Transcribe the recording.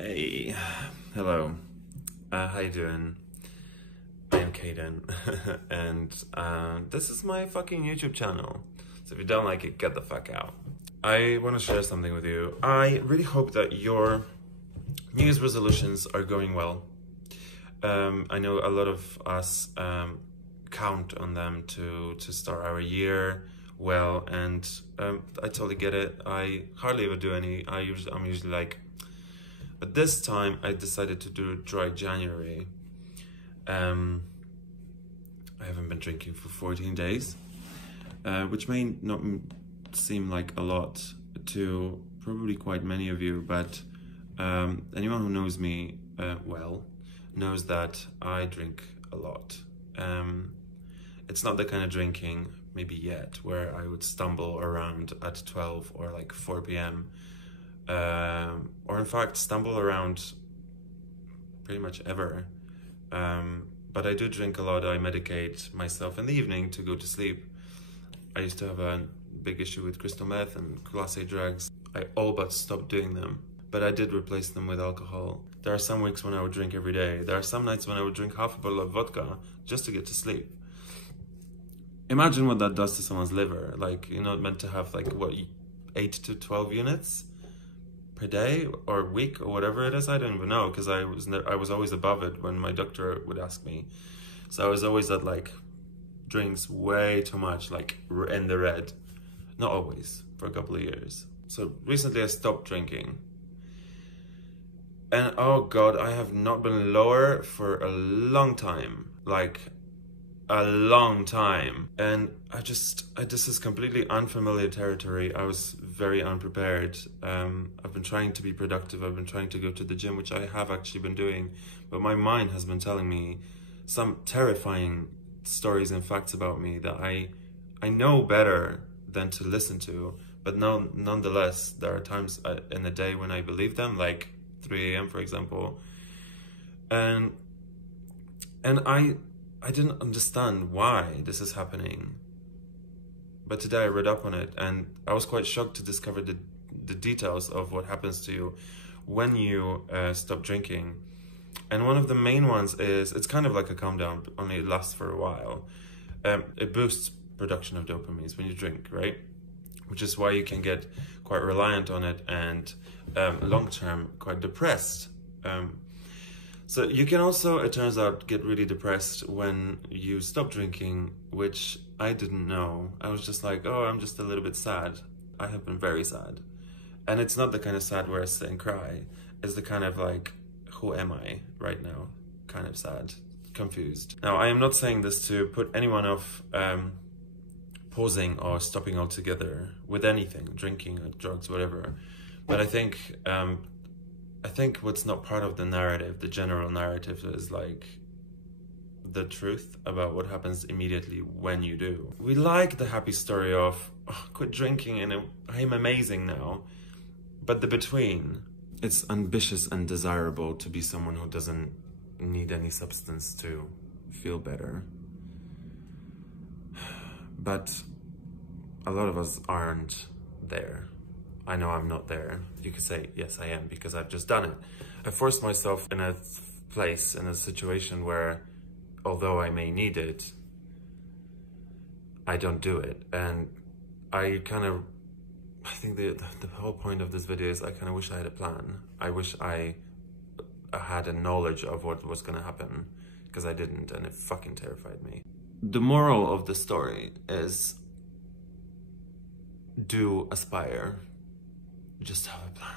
Hey, hello. How you doing? I am Kaden, and this is my fucking YouTube channel. So if you don't like it, get the fuck out. I want to share something with you. I really hope that your New Year's resolutions are going well. I know a lot of us count on them to start our year well, and I totally get it. I hardly ever do any. I'm usually like. But this time I decided to do dry January. I haven't been drinking for 14 days, which may not seem like a lot to probably quite many of you, but anyone who knows me well knows that I drink a lot. It's not the kind of drinking, maybe yet, where I would stumble around at 12 or like 4 p.m. Or in fact stumble around pretty much ever. But I do drink a lot. I medicate myself in the evening to go to sleep. I used to have a big issue with crystal meth and class A drugs. I all but stopped doing them, but I did replace them with alcohol. There are some weeks when I would drink every day. There are some nights when I would drink half a bottle of vodka just to get to sleep. Imagine what that does to someone's liver. Like, you're not meant to have like, what, 8 to 12 units per day or week or whatever it is. I don't even know, because I was always above it when my doctor would ask me. So I was always at like drinks way too much, like in the red. Not always, for a couple of years. So recently I stopped drinking. And oh God, I have not been lower for a long time. Like a long time. And this is completely unfamiliar territory. I was very unprepared. I've been trying to be productive. I've been trying to go to the gym, which I have actually been doing, but my mind has been telling me some terrifying stories and facts about me that I know better than to listen to, but nonetheless, there are times in the day when I believe them, like 3 a.m. for example, and I didn't understand why this is happening. But today I read up on it, and I was quite shocked to discover the details of what happens to you when you stop drinking. And one of the main ones is, it's kind of like a calm down, only it lasts for a while. It boosts production of dopamines when you drink, right? Which is why you can get quite reliant on it and long-term quite depressed. So you can also, it turns out, get really depressed when you stop drinking, which I didn't know. I was just like, oh, I'm just a little bit sad. I have been very sad. And it's not the kind of sad where I sit and cry. It's the kind of like, who am I right now? Kind of sad, confused. Now, I am not saying this to put anyone off pausing or stopping altogether with anything, drinking or drugs, whatever. But I think what's not part of the narrative, the general narrative, is like the truth about what happens immediately when you do. We like the happy story of, oh, quit drinking and I'm amazing now. But the between, it's ambitious and desirable to be someone who doesn't need any substance to feel better. But a lot of us aren't there. I know I'm not there. You could say, yes, I am, because I've just done it. I forced myself in a place, in a situation where, although I may need it, I don't do it. And I think the whole point of this video is I kind of wish I had a plan. I wish I had a knowledge of what was going to happen, because I didn't, and it fucking terrified me. The moral of the story is, do aspire. Just have a plan.